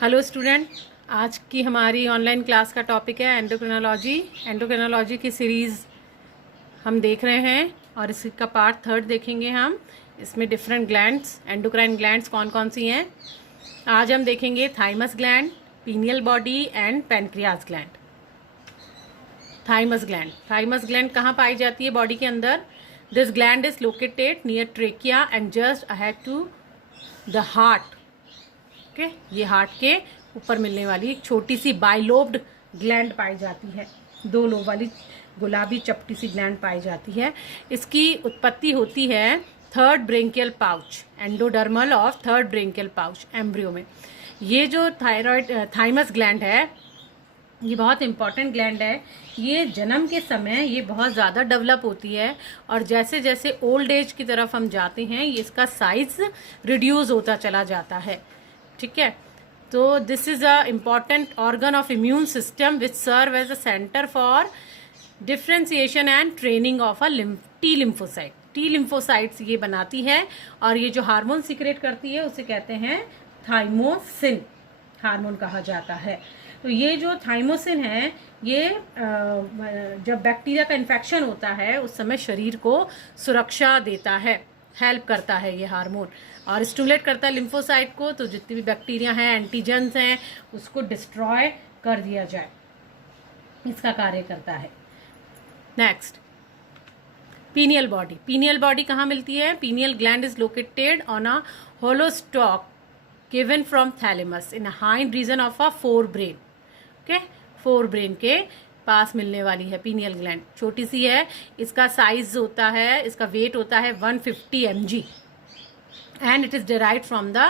Hello student, आज की हमारी ऑनलाइन क्लास का टॉपिक है एंडोक्रिनोलॉजी। एंडोक्रिनोलॉजी की सीरीज़ हम देख रहे हैं और इसका पार्ट 3 देखेंगे हम। इसमें डिफरेंट ग्लैंड्स, एंडोक्राइन ग्लैंड्स कौन कौन सी हैं। आज हम देखेंगे thymus gland, pineal body and pancreas gland. Thymus gland कहाँ पाई जाती है बॉडी के अंदर? This gland is located near trachea and just ahead to the heart. Okay, ये हार्ट के ऊपर मिलने वाली एक छोटी सी बाइलोब्ड ग्लैंड पाई जाती है। 2 लोब वाली गुलाबी चपटी सी ग्लैंड पाई जाती है। इसकी उत्पत्ति होती है third branchial pouch, endodermal of third branchial pouch, embryo में। ये जो थाइमस ग्लैंड है, ये बहुत इंपॉर्टेंट ग्लैंड है। ये जन्म के समय ये बहुत ज़्यादा डेवलप होती है और जैसे जैसे ओल्ड एज की तरफ हम जाते हैं ये इसका साइज रिड्यूस होता चला जाता है। ठीक है, तो this is a important organ of immune system which serve as a centre for differentiation and training of a T lymphocyte. T lymphocytes ये बनाती है और ये जो हार्मोन सीक्रेट करती है उसे कहते हैं थाइमोसिन हार्मोन कहा जाता है। तो ये जो थाइमोसिन है ये जब बैक्टीरिया का इन्फेक्शन होता है उस समय शरीर को सुरक्षा देता है, हेल्प करता है ये हार्मोन और स्टिमुलेट करता है लिम्फोसाइट को। तो जितनी भी बैक्टीरिया हैं, एंटीजेंस हैं, उसको डिस्ट्रॉय कर दिया जाए, इसका कार्य करता है। Next, pineal body. Pineal body कहाँ मिलती है? Pineal gland is located on a hollow stalk given from thalamus in hind region of a forebrain. Okay, forebrain के पास मिलने वाली है पीनियल ग्लैंड। छोटी सी है, इसका साइज होता है, इसका वेट होता है 150 mg and it is derived from the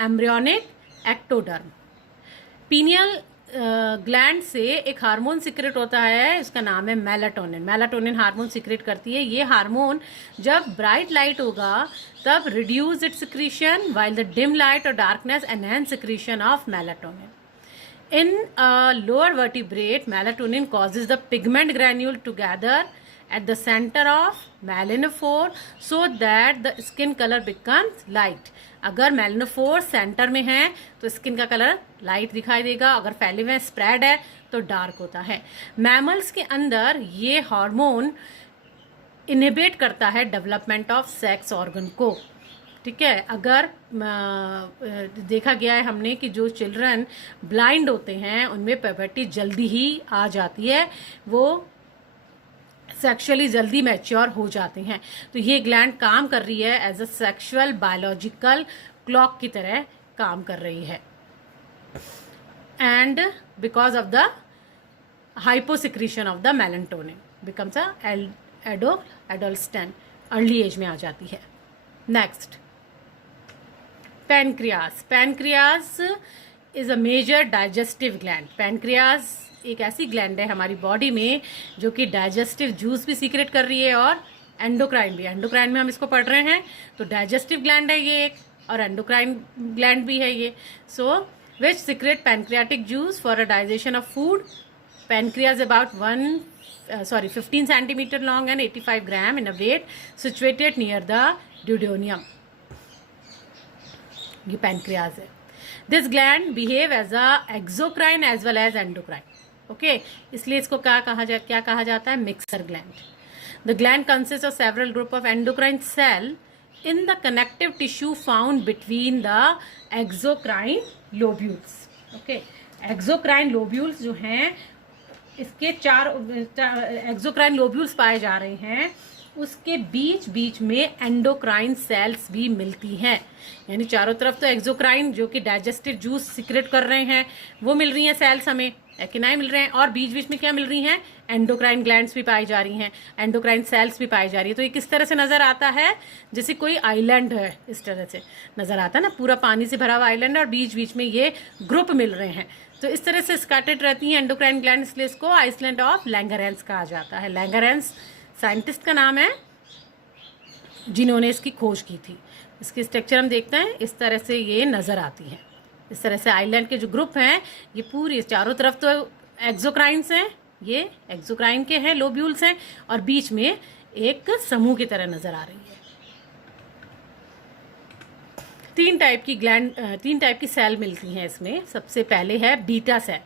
embryonic ectoderm. Pineal gland से एक हार्मोन सीक्रेट होता है, इसका नाम है मेलाटोनिन। मेलाटोनिन हार्मोन सीक्रेट करती है। ये हार्मोन जब ब्राइट लाइट होगा तब reduce its secretion, while the dim light और darkness enhance secretion of melatonin. In a lower vertebrate, melatonin causes the pigment granule to gather at the center of melanophore so that the skin color becomes light. अगर melanophore centre में है तो skin का colour light दिखाई देगा, अगर फैले हुए स्प्रेड है तो डार्क होता है। मैमल्स के अंदर ये हार्मोन इनहिबिट करता है डेवलपमेंट ऑफ सेक्स ऑर्गन को। ठीक है, अगर देखा गया है हमने कि जो चिल्ड्रन ब्लाइंड होते हैं उनमें प्यूबर्टी जल्दी ही आ जाती है, वो सेक्सुअली जल्दी मैच्योर हो जाते हैं। तो ये ग्लैंड काम कर रही है as a sexual biological clock की तरह काम कर रही है। And because of the hyposecretion of the melatonin becomes a adolescent, early age में आ जाती है। Next, pancreas. Pancreas is a major digestive gland. Pancreas एक ऐसी ग्लैंड है हमारी बॉडी में जो कि डाइजेस्टिव जूस भी सीक्रेट कर रही है और एंडोक्राइन भी। एंडोक्राइन में हम इसको पढ़ रहे हैं, तो डाइजेस्टिव ग्लैंड है ये एक और एंडोक्राइन ग्लैंड भी है ये। So which secrete pancreatic juice for a digestion of food. Pancreas about 15 centimeter long and 85 gram in a weight, situated near the duodenum. ये पैनक्रियाज है. This gland behave as a exocrine as well as endocrine. Okay, इसलिए इसको क्या कहा जाता है? Mixer gland. The gland consist of several group of endocrine cell in the connective tissue found between the exocrine lobules. Okay, exocrine lobules जो हैं, इसके 4 exocrine lobules पाए जा रहे हैं, उसके बीच बीच में एंडोक्राइन सेल्स भी मिलती हैं। यानी चारों तरफ तो एक्सोक्राइन जो कि डाइजेस्टिव जूस सीक्रेट कर रहे हैं वो मिल रही हैं सेल्स, हमें एक्टिनाई मिल रहे हैं, और बीच बीच में क्या मिल रही हैं? एंडोक्राइन ग्लैंड्स भी पाई जा रही हैं, एंडोक्राइन सेल्स भी पाई जा रही है। तो ये किस तरह से नजर आता है? जैसे कोई आइलैंड है, इस तरह से नजर आता है ना, पूरा पानी से भरा हुआ आइलैंड और बीच बीच में ये ग्रुप मिल रहे हैं। तो इस तरह से स्कैटर्ड रहती हैं एंडोक्राइन ग्लैंड, इसलिए इसको आइसलैंड ऑफ लैंगरहैंस कहा जाता है। लैंगरहैंस साइंटिस्ट का नाम है जिन्होंने इसकी खोज की थी। इसकी स्ट्रक्चर हम देखते हैं, इस तरह से ये नज़र आती है। इस तरह से आइलैंड के जो ग्रुप हैं ये पूरी चारों तरफ तो एक्सोक्राइन्स हैं, ये एक्सोक्राइन के हैं, लोब्यूल्स हैं, और बीच में एक समूह की तरह नज़र आ रही है। तीन टाइप की सेल मिलती हैं इसमें। सबसे पहले है बीटा सेल।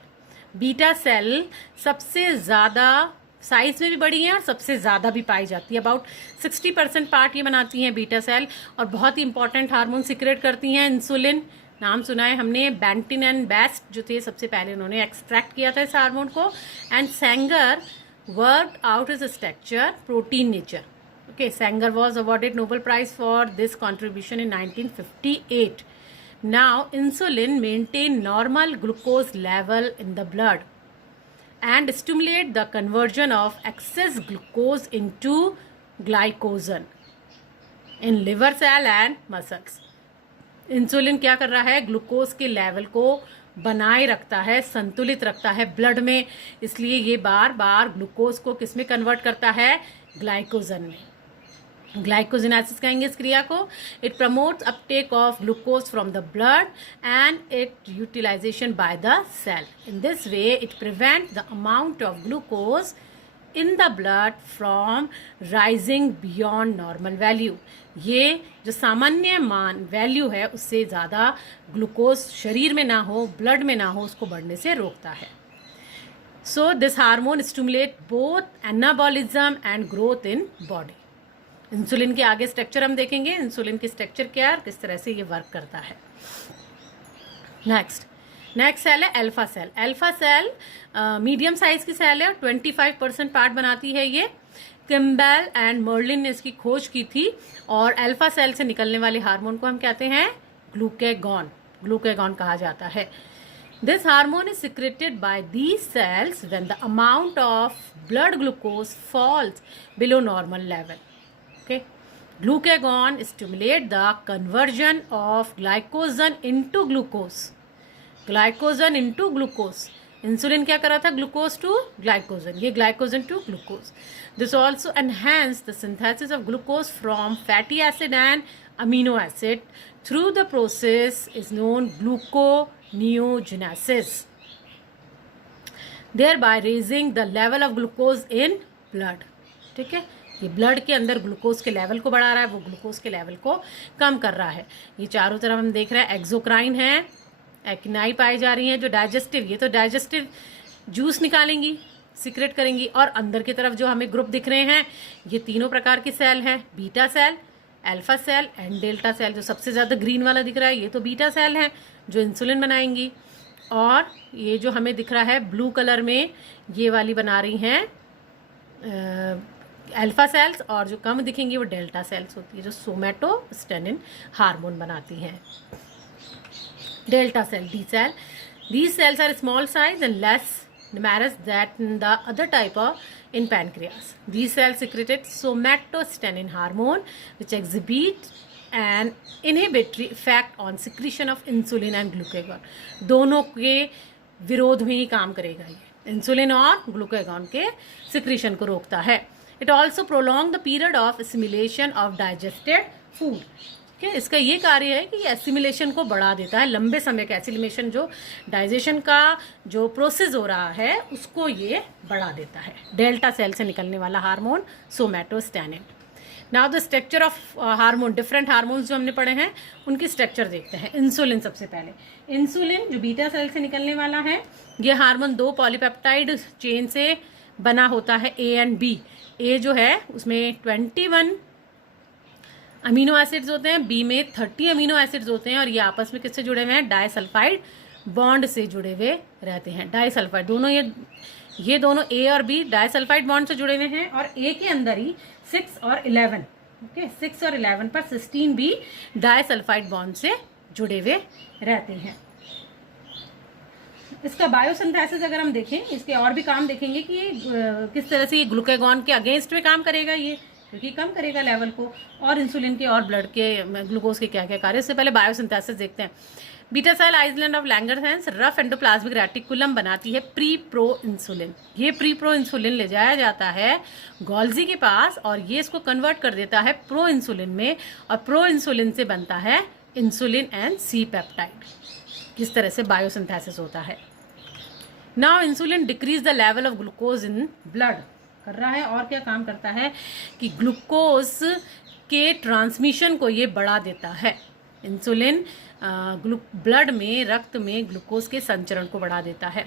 बीटा सेल सबसे ज़्यादा साइज में भी बड़ी है और सबसे ज़्यादा भी पाई जाती है। अबाउट 60% पार्ट ये बनाती हैं बीटा सेल, और बहुत ही इंपॉर्टेंट हार्मोन सिक्रेट करती हैं। इंसुलिन नाम सुना है हमने, बेंटिन एंड बेस्ट जो थे सबसे पहले उन्होंने एक्सट्रैक्ट किया था इस हार्मोन को, and Sengar worked out is structure protein nature. Okay, Sanger was awarded Nobel Prize for this contribution in 1958. Now, insulin maintain normal glucose level in the blood and stimulate the conversion of excess glucose into glycogen in liver cell and muscles. Insulin क्या कर रहा है, glucose के level को बनाए रखता है, संतुलित रखता है ब्लड में, इसलिए ये बार बार ग्लूकोज को किस में कन्वर्ट करता है, ग्लाइकोजन में। ग्लाइकोजेनेसिस कहेंगे इस क्रिया को। It promotes uptake of glucose from the blood and it utilization by the cell. In this way it prevent the amount of glucose in the blood from rising beyond normal value. ये जो सामान्य मान value है उससे ज़्यादा glucose शरीर में ना हो, ब्लड में ना हो, उसको बढ़ने से रोकता है। So this hormone stimulate both anabolism and growth in body. Insulin के आगे स्ट्रक्चर हम देखेंगे, इंसुलिन की स्ट्रक्चर क्या है, किस तरह से ये वर्क करता है। नेक्स्ट सेल है alpha cell. Alpha cell medium size की सेल है और 25% पार्ट बनाती है ये। किम्बेल एंड मर्लिन ने इसकी खोज की थी, और अल्फा सेल से निकलने वाले हार्मोन को हम कहते हैं ग्लूकेगॉन। ग्लूकेगॉन कहा जाता है। This hormone is secreted by these cells when the amount of blood glucose falls below normal level. Okay, glucagon stimulate the conversion of glycogen into glucose. Glycogen into glucose. Insulin क्या कर रहा था, glucose to glycogen, ये glycogen to glucose. This also enhance the synthesis of glucose from fatty acid and amino acid through the process is known gluconeogenesis, thereby raising the level of glucose in blood. ठीक है, ये blood के अंदर glucose के level को बढ़ा रहा है, वो ग्लूकोज के लेवल को कम कर रहा है। ये चारों तरफ हम देख रहे हैं एक्सोक्राइन है, एक्नाई पाई जा रही हैं जो डाइजेस्टिव, ये तो डाइजेस्टिव जूस निकालेंगी, सीक्रेट करेंगी। और अंदर की तरफ जो हमें ग्रुप दिख रहे हैं ये तीनों प्रकार की सेल हैं, beta cell, alpha cell and delta cell. जो सबसे ज़्यादा ग्रीन वाला दिख रहा है ये तो बीटा सेल है जो इंसुलिन बनाएंगी, और ये जो हमें दिख रहा है ब्लू कलर में ये वाली बना रही हैं अल्फा सेल्स, और जो कम दिखेंगी वो डेल्टा सेल्स होती है जो सोमैटोस्टेनिन हार्मोन बनाती हैं। Delta cell, D cell, these cells are small size and less numerous than the other type of in pancreas. These cells secreted somatostatin hormone which exhibit an inhibitory effect on secretion of insulin and glucagon. दोनों के विरोध में ही काम करेगा ये, insulin और glucagon के secretion को रोकता है। It also prolong the period of assimilation of digested food. ठीक है, इसका ये कार्य है कि ये एसिमिलेशन को बढ़ा देता है, लंबे समय का एसिमिलेशन, जो डाइजेशन का जो प्रोसेस हो रहा है उसको ये बढ़ा देता है। डेल्टा सेल से निकलने वाला hormone somatostatin. Now the structure of hormone, different hormones जो हमने पढ़े हैं उनकी स्ट्रक्चर देखते हैं। इंसुलिन सबसे पहले, इंसुलिन जो बीटा सेल से निकलने वाला है, ये हार्मोन 2 पॉलीपेप्टाइड चेन से बना होता है, ए एंड बी। ए जो है उसमें 21 अमीनो एसिड्स होते हैं, बी में 30 अमीनो एसिड्स होते हैं, और ये आपस में किससे जुड़े हुए हैं, डाइसल्फाइड बॉन्ड से जुड़े हुए रहते हैं। डाइसल्फाइड दोनों, ये दोनों ए और बी डाइसल्फाइड बॉन्ड से जुड़े हुए हैं, और ए के अंदर ही 6 और 11, ओके, 6 और 11 पर सिस्टीन भी डाइसल्फाइड बॉन्ड से जुड़े हुए रहते हैं। इसका बायोसिंथेसिस अगर हम देखें, इसके और भी काम देखेंगे कि ये किस तरह से ये ग्लूकागॉन के अगेंस्ट में काम करेगा, ये क्योंकि कम करेगा लेवल को, और इंसुलिन के और ब्लड के ग्लूकोज के क्या क्या कार्य। इससे पहले बायोसिंथेसिस देखते हैं। Beta cell island of Langerhans rough endoplasmic reticulum बनाती है प्री प्रो इंसुलिन। ये प्री प्रो इंसुलिन ले जाया जाता है गोल्जी के पास, और ये इसको कन्वर्ट कर देता है प्रो इंसुलिन में, और प्रो इंसुलिन से बनता है इंसुलिन एंड सी पेप्टाइड। किस तरह से बायोसिंथेसिस होता है। Now insulin decrease the level of glucose in blood कर रहा है, और क्या काम करता है कि ग्लूकोज के ट्रांसमिशन को ये बढ़ा देता है। इंसुलिन ब्लड में, रक्त में ग्लूकोज के संचरण को बढ़ा देता है।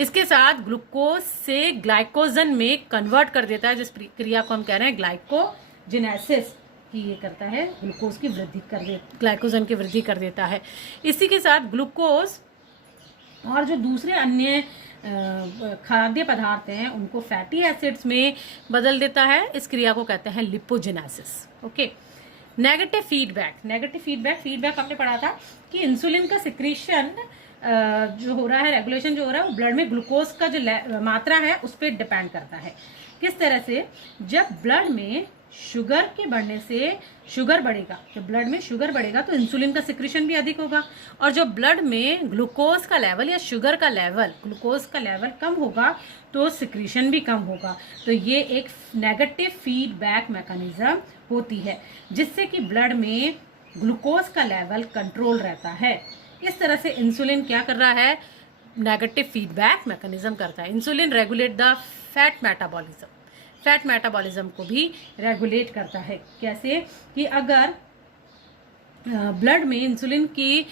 इसके साथ ग्लूकोज से ग्लाइकोजन में कन्वर्ट कर देता है, जिस क्रिया को हम कह रहे हैं ग्लाइकोजेनेसिस, कि ये करता है ग्लूकोज की वृद्धि ग्लाइकोजन की वृद्धि कर देता है। इसी के साथ ग्लूकोज और जो दूसरे अन्य खाद्य पदार्थ हैं उनको फैटी एसिड्स में बदल देता है। इस क्रिया को कहते हैं लिपोजेनेसिस। ओके, नेगेटिव फीडबैक हमने पढ़ा था कि इंसुलिन का सिक्रीशन जो हो रहा है, रेगुलेशन जो हो रहा है, वो ब्लड में ग्लूकोज का जो मात्रा है उस पर डिपेंड करता है। किस तरह से? जब ब्लड में शुगर के बढ़ने से शुगर बढ़ेगा, जब ब्लड में शुगर बढ़ेगा तो इंसुलिन का सिक्रीशन भी अधिक होगा, और जब ब्लड में ग्लूकोज का लेवल या शुगर का लेवल, ग्लूकोज का लेवल कम होगा तो सिक्रीशन भी कम होगा। तो ये एक नेगेटिव फीडबैक मैकेनिज्म होती है, जिससे कि ब्लड में ग्लूकोज का लेवल कंट्रोल रहता है। इस तरह से इंसुलिन क्या कर रहा है? नेगेटिव फीडबैक मैकेनिज्म करता है। Insulin regulate the fat metabolism को भी रेगुलेट करता है। कैसे? कि अगर ब्लड में इंसुलिन की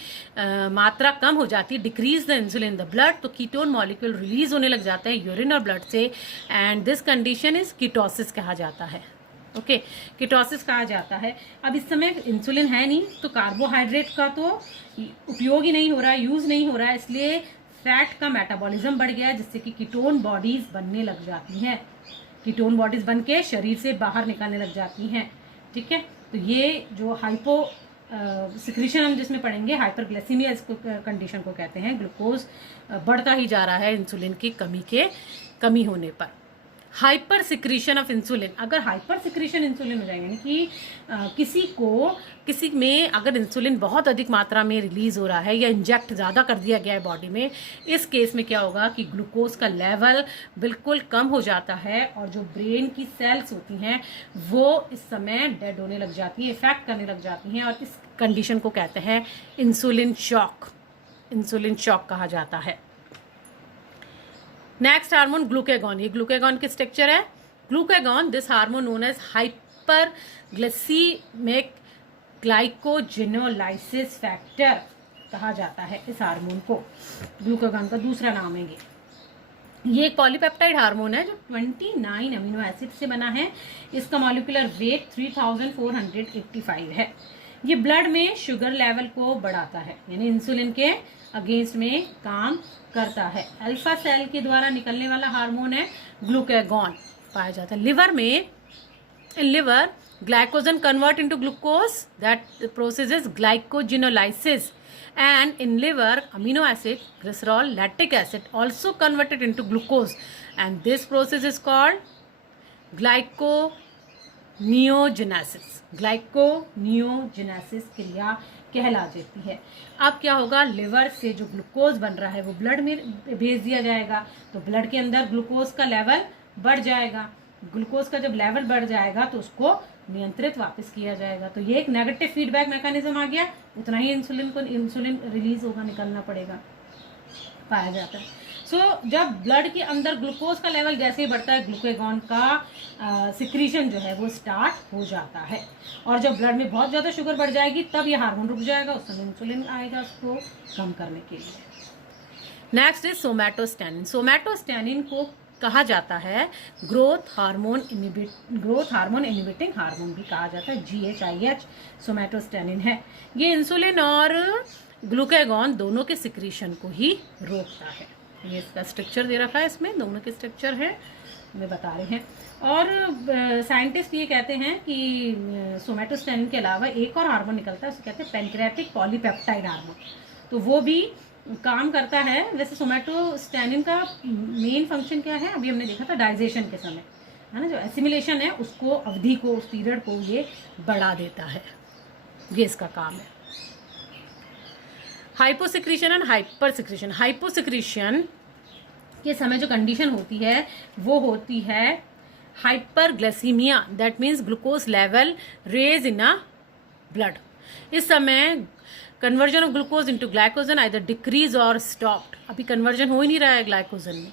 मात्रा कम हो जाती है, decrease the insulin in the blood, तो कीटोन मॉलिक्यूल रिलीज होने लग जाते हैं यूरिन और ब्लड से, and this condition is ketosis कहा जाता है। ओके, कीटोसिस कहा जाता है। अब इस समय इंसुलिन है नहीं, तो कार्बोहाइड्रेट का तो उपयोग ही नहीं हो रहा है, यूज नहीं हो रहा है, इसलिए फैट का मेटाबॉलिज्म बढ़ गया है, जिससे कि कीटोन बॉडीज बनने लग जाती हैं। कीटोन बॉडीज बन के शरीर से बाहर निकलने लग जाती हैं। ठीक है, तो ये जो हाइपो सिक्रीशन हम जिसमें पढ़ेंगे, हाइपरग्लाइसीमिया इस कंडीशन को कहते हैं। ग्लूकोज बढ़ता ही जा रहा है इंसुलिन की कमी होने पर। हाइपर सिक्रीशन ऑफ इंसुलिन, अगर हाइपर सिक्रीशन इंसुलिन हो जाएंगे, यानी कि किसी में अगर इंसुलिन बहुत अधिक मात्रा में रिलीज हो रहा है या इंजेक्ट ज़्यादा कर दिया गया है बॉडी में, इस केस में क्या होगा कि ग्लूकोज का लेवल बिल्कुल कम हो जाता है, और जो ब्रेन की सेल्स होती हैं वो इस समय डेड होने लग जाती हैं, इफेक्ट करने लग जाती हैं, और इस कंडीशन को कहते हैं इंसुलिन शॉक कहा जाता है। Next hormone glucagon. ये ग्लूकेगॉन की स्ट्रक्चर है। Glucagon, this hormone known as hyperglycaemic glycogenolysis factor कहा जाता है इस हार्मोन को। ग्लूकेगॉन का दूसरा नाम है ये एक पॉलीपेप्टाइड हार्मोन है जो 29 अमीनो एसिड से बना है। इसका मॉलिक्यूलर वेट 3485 है। ये ब्लड में शुगर लेवल को बढ़ाता है, यानी इंसुलिन के अगेंस्ट में काम करता है। अल्फा सेल के द्वारा निकलने वाला हार्मोन है ग्लूकेगॉन, पाया जाता है लिवर में। In liver glycogen convert into glucose, that process is glycogenolysis, and in liver amino acid glycerol lactic acid also converted into glucose, and this process is called gluconeogenesis क्रिया कहला जाती है। अब क्या होगा? लिवर से जो ग्लूकोज बन रहा है वो ब्लड में भेज दिया जाएगा, तो ब्लड के अंदर ग्लूकोज का लेवल बढ़ जाएगा। ग्लूकोज का जब लेवल बढ़ जाएगा तो उसको नियंत्रित वापस किया जाएगा। तो ये एक नेगेटिव फीडबैक मैकेनिज्म आ गया, उतना ही इंसुलिन रिलीज होगा, निकलना पड़ेगा, पाया जाता है। जब ब्लड के अंदर ग्लूकोज का लेवल जैसे ही बढ़ता है, ग्लूकेगॉन का सिक्रीशन जो है वो स्टार्ट हो जाता है, और जब ब्लड में बहुत ज़्यादा शुगर बढ़ जाएगी तब ये हार्मोन रुक जाएगा, उस समय इंसुलिन आएगा उसको कम करने के लिए। Next is सोमैटोस्टैनिन। सोमैटोस्टैनिन को कहा जाता है ग्रोथ हार्मोन इनहिबिटिंग हार्मोन भी कहा जाता है, GHIH सोमैटोस्टैनिन है। ये इंसुलिन और ग्लूकेगॉन दोनों के सिक्रीशन को ही रोकता है। ये इसका स्ट्रक्चर दे रखा है, इसमें दोनों के स्ट्रक्चर है, हमें बता रहे हैं। और साइंटिस्ट ये कहते हैं कि सोमैटोस्टैनिन के अलावा एक और हार्मोन निकलता है, उसे कहते हैं पैनक्रियाटिक पॉलीपेप्टाइड हार्मोन, तो वो भी काम करता है। वैसे सोमैटोस्टैनिन का मेन फंक्शन क्या है? अभी हमने देखा था डाइजेशन के समय, है ना, जो एसिमिलेशन है उसको, अवधि को, उस पीरियड को ये बढ़ा देता है, ये इसका काम है। Hyposecretion and हाइपरसिक्रीशन। हाइपोसिक्रीशन के समय जो कंडीशन होती है वो होती है hyperglycaemia, that means glucose level raise in a blood. इस समय conversion of glucose into glycogen either decrease और स्टॉप्ड, अभी कन्वर्जन हो ही नहीं रहा है ग्लाइकोजन में,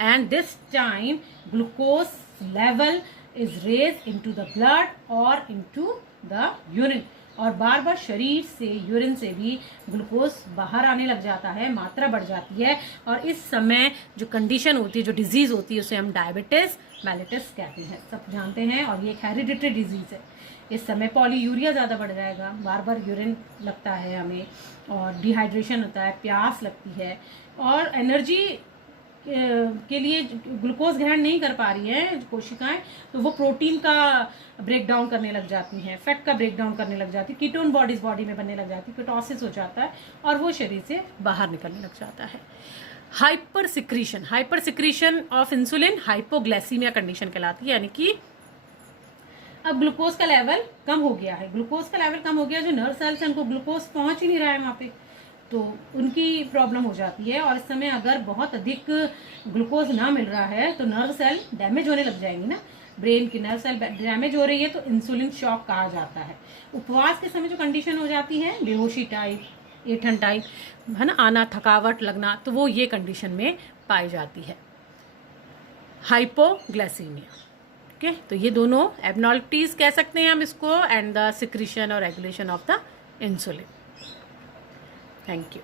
and this time glucose level is raise into the blood और इनटू द यूरिन। और बार बार शरीर से यूरिन से भी ग्लूकोज बाहर आने लग जाता है, मात्रा बढ़ जाती है, और इस समय जो कंडीशन होती है, जो डिजीज होती है, उसे हम डायबिटीज मेलिटस कहते हैं, सब जानते हैं। और ये एक हेरिडिटरी डिजीज है। इस समय पॉलीयूरिया ज़्यादा बढ़ जाएगा, बार बार यूरिन लगता है हमें, और डिहाइड्रेशन होता है, प्यास लगती है, और एनर्जी के लिए ग्लूकोज ग्रहण नहीं कर पा रही है कोशिकाएं, तो वो प्रोटीन का ब्रेक डाउन करने लग जाती हैं, फैट का ब्रेक डाउन करने लग जाती है, कीटोन बॉडीज बॉडी में बनने लग जाती है, कीटोसिस हो जाता है, और वो शरीर से बाहर निकलने लग जाता है। Hyper secretion of insulin hypoglycaemia condition कहलाती है, यानी कि अब ग्लूकोज का लेवल कम हो गया है, जो नर्व सेल्स हैं उनको ग्लूकोज पहुंच ही नहीं रहा है वहाँ पे, तो उनकी प्रॉब्लम हो जाती है। और इस समय अगर बहुत अधिक ग्लूकोज ना मिल रहा है तो नर्व सेल डैमेज होने लग जाएंगी ना, ब्रेन की नर्व सेल डैमेज हो रही है तो इंसुलिन शॉक कहा जाता है। उपवास के समय जो कंडीशन हो जाती है, बेहोशी टाइप, ऐंठन टाइप, है ना, आना, थकावट लगना, तो वो ये कंडीशन में पाई जाती है, हाइपोग्लाइसीमिया। ओके, तो ये दोनों एबनॉर्मलिटीज कह सकते हैं हम इसको, एंड द सिक्रीशन और regulation of the insulin. Thank you.